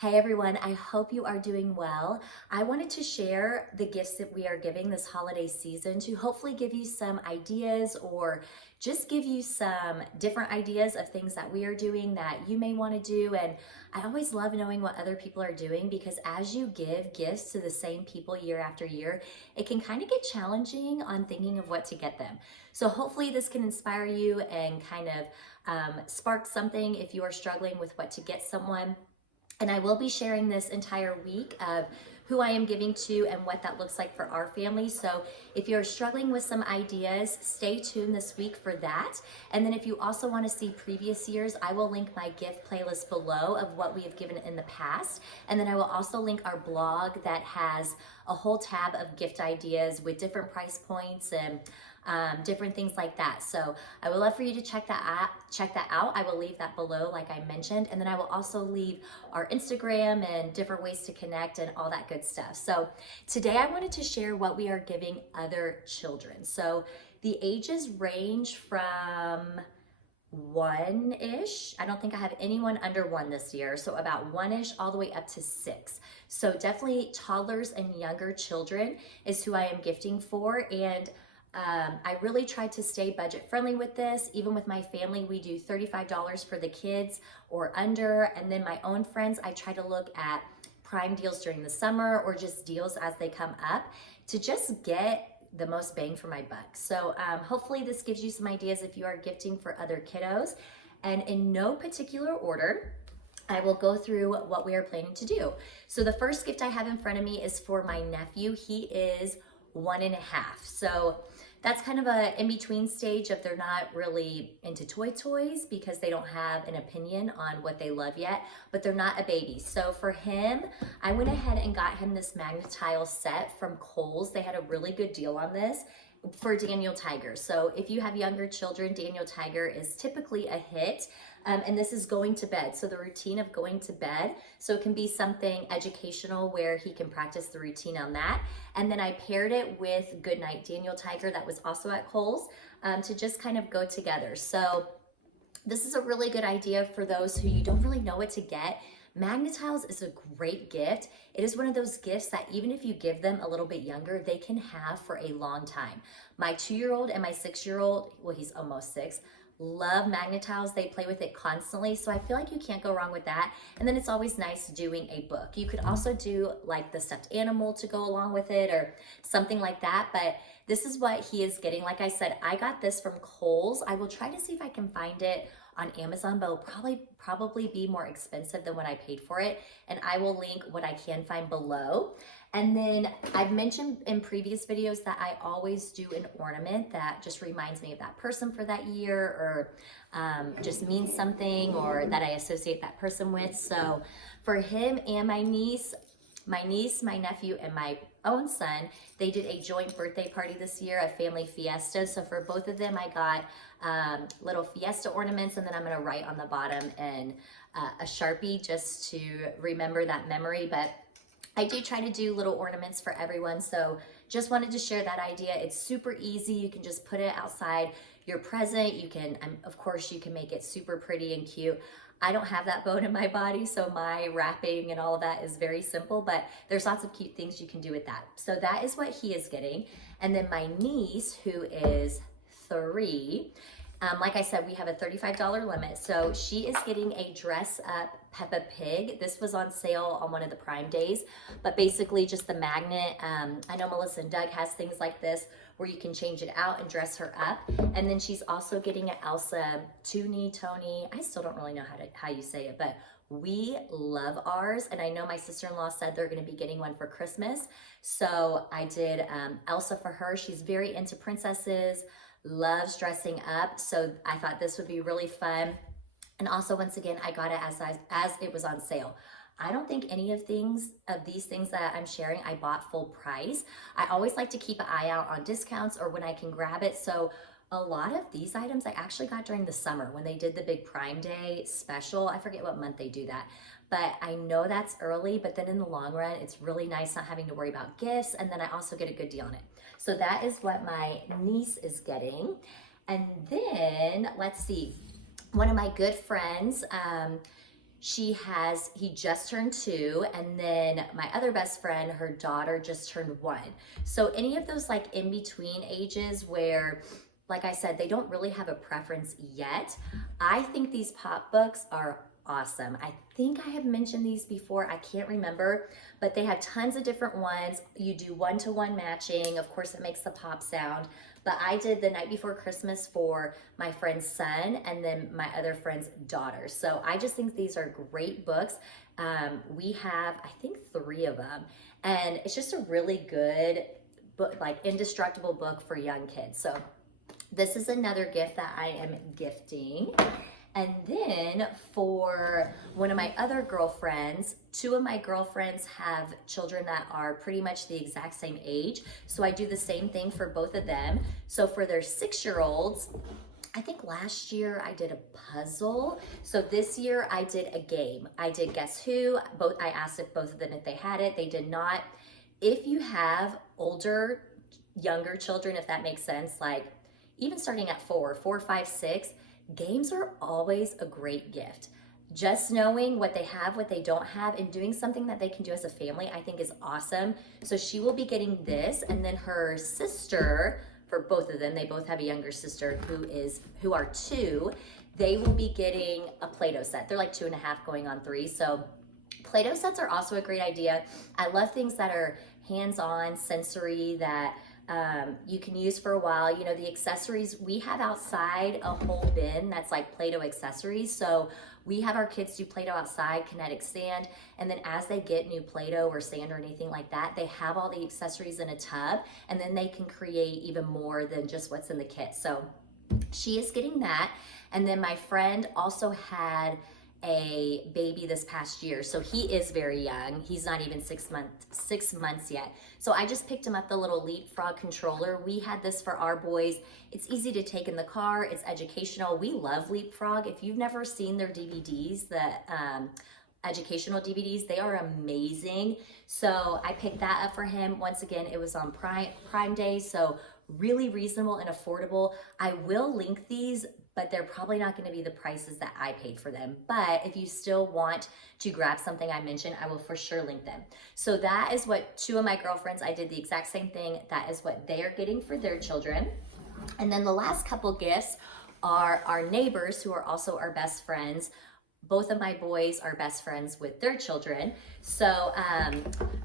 Hey everyone, I hope you are doing well. I wanted to share the gifts that we are giving this holiday season to hopefully give you some ideas or just give you some different ideas of things that we are doing that you may want to do. And I always love knowing what other people are doing because as you give gifts to the same people year after year, it can kind of get challenging on thinking of what to get them. So hopefully this can inspire you and kind of spark something if you are struggling with what to get someone. And I will be sharing this entire week of who I am giving to and what that looks like for our family. So if you're struggling with some ideas, stay tuned this week for that. And then if you also want to see previous years, I will link my gift playlist below of what we have given in the past. And then I will also link our blog that has a whole tab of gift ideas with different price points and different things like that. So I would love for you to check that out. I will leave that below, like I mentioned, and then I will also leave our Instagram and different ways to connect and all that good stuff. So today I wanted to share what we are giving other children. So the ages range from one-ish. I don't think I have anyone under one this year. So about one-ish all the way up to 6. So definitely toddlers and younger children is who I am gifting for. And I really tried to stay budget friendly with this. Even with my family, we do $35 for the kids or under. And then my own friends, I try to look at prime deals during the summer or just deals as they come up to just get the most bang for my buck. So hopefully this gives you some ideas if you are gifting for other kiddos. And in no particular order, I will go through what we are planning to do. So the first gift I have in front of me is for my nephew. He is 1.5. So that's kind of a in-between stage of they're not really into toys because they don't have an opinion on what they love yet, but they're not a baby. So for him, I went ahead and got him this Magnetile set from Kohl's. They had a really good deal on this for Daniel Tiger. So if you have younger children, Daniel Tiger is typically a hit. And this is going to bed. So the routine of going to bed. So it can be something educational where he can practice the routine on that. And then I paired it with Goodnight Daniel Tiger that was also at Kohl's to just kind of go together. So this is a really good idea for those who you don't really know what to get. Magnetiles is a great gift. It is one of those gifts that even if you give them a little bit younger, they can have for a long time. My 2-year-old and my 6-year-old, well, he's almost 6, love Magnetiles. They play with it constantly. So I feel like you can't go wrong with that. And then it's always nice doing a book. You could also do like the stuffed animal to go along with it or something like that. But this is what he is getting. Like I said, I got this from Kohl's. I will try to see if I can find it on Amazon, but it'll probably be more expensive than what I paid for it. And I will link what I can find below. And then I've mentioned in previous videos that I always do an ornament that just reminds me of that person for that year or just means something or that I associate that person with. So for him and my niece, my nephew, and my own son, they did a joint birthday party this year, a family fiesta. So for both of them, I got little fiesta ornaments, and then I'm gonna write on the bottom in a Sharpie just to remember that memory. But I do try to do little ornaments for everyone. So just wanted to share that idea. It's super easy. You can just put it outside your present. You can, of course, you can make it super pretty and cute. I don't have that bone in my body, so my wrapping and all of that is very simple, but there's lots of cute things you can do with that. So that is what he is getting. And then my niece, who is 3, like I said, we have a $35 limit. So she is getting a dress up Peppa Pig. This was on sale on one of the Prime days, but basically just the magnet. I know Melissa and Doug has things like this where you can change it out and dress her up. And then she's also getting an Elsa Tony. I still don't really know how you say it, but we love ours. And I know my sister-in-law said they're going to be getting one for Christmas. So I did Elsa for her. She's very into princesses, loves dressing up. So I thought this would be really fun. And also, once again, I got it as it was on sale. I don't think any of these things that I'm sharing, I bought full price. I always like to keep an eye out on discounts or when I can grab it. So a lot of these items I actually got during the summer when they did the big Prime Day special. I forget what month they do that, but I know that's early, but then in the long run, it's really nice not having to worry about gifts. And then I also get a good deal on it. So that is what my niece is getting. And then let's see, one of my good friends, he just turned 2, and then my other best friend, her daughter just turned 1. So any of those like in between ages where, like I said, they don't really have a preference yet, I think these pop books are awesome. I think I have mentioned these before, I can't remember, but they have tons of different ones. You do one-to-one matching, of course it makes the pop sound, but I did the night before Christmas for my friend's son and then my other friend's daughter. So I just think these are great books. We have, I think, 3 of them, and it's just a really good book, like indestructible book for young kids. So this is another gift that I am gifting. And then for one of my other girlfriends, 2 of my girlfriends have children that are pretty much the exact same age. So I do the same thing for both of them. So for their 6-year-olds, I think last year I did a puzzle. So this year I did a game. I did Guess Who. I asked if both of them, if they had it. They did not. If you have older, younger children, if that makes sense, like even starting at 4, 5, 6, games are always a great gift. Just knowing what they have, what they don't have, and doing something that they can do as a family, I think is awesome. So she will be getting this, and then her sister, for both of them, they both have a younger sister who are 2, they will be getting a Play-Doh set. They're like 2.5 going on 3. So Play-Doh sets are also a great idea. I love things that are hands-on, sensory, that you can use for a while. You know, the accessories, we have outside a whole bin that's like Play-Doh accessories. So we have our kids do Play-Doh outside, kinetic sand, and then as they get new Play-Doh or sand or anything like that, they have all the accessories in a tub, and then they can create even more than just what's in the kit. So she is getting that. And then my friend also had a baby this past year, so he is very young. He's not even 6 months yet. So I just picked him up the little Leapfrog controller. We had this for our boys. It's easy to take in the car. It's educational. We love Leapfrog. If you've never seen their DVDs, the educational DVDs, they are amazing. So I picked that up for him. Once again, it was on Prime Day, so really reasonable and affordable. I will link these, but they're probably not going to be the prices that I paid for them. But if you still want to grab something I mentioned, I will for sure link them. So that is what 2 of my girlfriends, I did the exact same thing. That is what they are getting for their children. And then the last couple gifts are our neighbors, who are also our best friends. Both of my boys are best friends with their children. So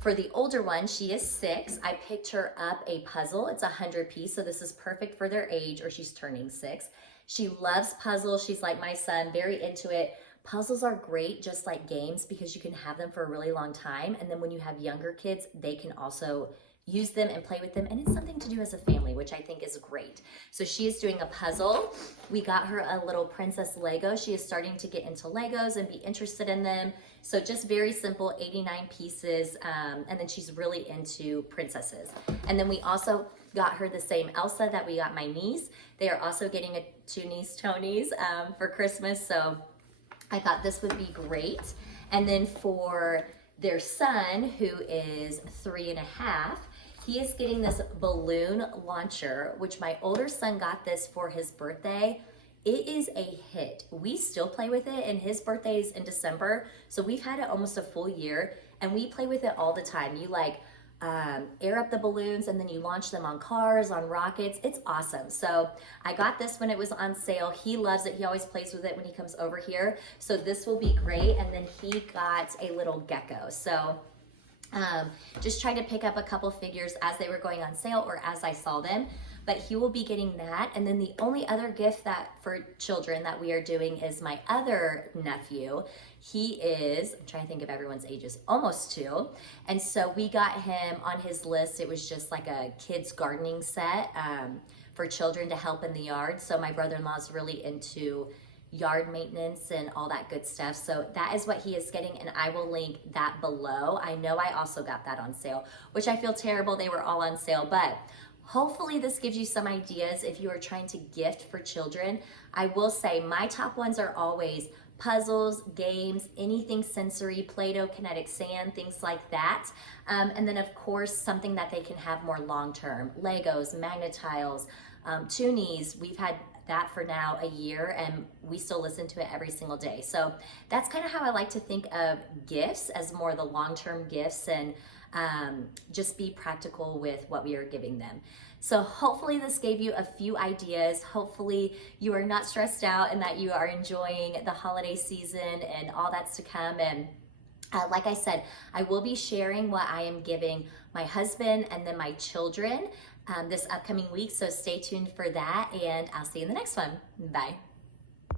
for the older one, she is 6. I picked her up a puzzle. It's a 100-piece, so this is perfect for their age, or she's turning 6. She loves puzzles. She's like my son, very into it. Puzzles are great, just like games, because you can have them for a really long time. And then when you have younger kids, they can also use them and play with them, and it's something to do as a family, which I think is great. So she is doing a puzzle. We got her a little princess Lego. She is starting to get into Legos and be interested in them. So just very simple, 89 pieces, and then she's really into princesses. And then we also got her the same Elsa that we got my niece. They are also getting 2 niece Tonys for Christmas, so I thought this would be great. And then for their son, who is 3.5, he is getting this balloon launcher, which my older son got this for his birthday. It is a hit. We still play with it, and his birthday is in December, so we've had it almost a full year, and we play with it all the time. You like air up the balloons, and then you launch them on cars, on rockets. It's awesome. So I got this when it was on sale. He loves it. He always plays with it when he comes over here. So this will be great. And then he got a little gecko. So just trying to pick up a couple figures as they were going on sale or as I saw them, but he will be getting that. And then the only other gift that for children that we are doing is my other nephew. He is, I'm trying to think of everyone's ages, almost 2. And so we got him on his list. It was just like a kid's gardening set for children to help in the yard. So my brother-in-law is really into yard maintenance and all that good stuff. So that is what he is getting, and I will link that below. I know I also got that on sale, which I feel terrible they were all on sale, but hopefully this gives you some ideas if you are trying to gift for children. I will say my top ones are always puzzles, games, anything sensory, Play-Doh, kinetic sand, things like that. And then of course, something that they can have more long-term, Legos, magnet tiles, Toonies. We've had that for now a year, and we still listen to it every single day. So that's kind of how I like to think of gifts, as more the long-term gifts, and just be practical with what we are giving them. So hopefully this gave you a few ideas. Hopefully you are not stressed out and that you are enjoying the holiday season and all that's to come. And like I said, I will be sharing what I am giving my husband and then my children this upcoming week. So stay tuned for that, and I'll see you in the next one. Bye.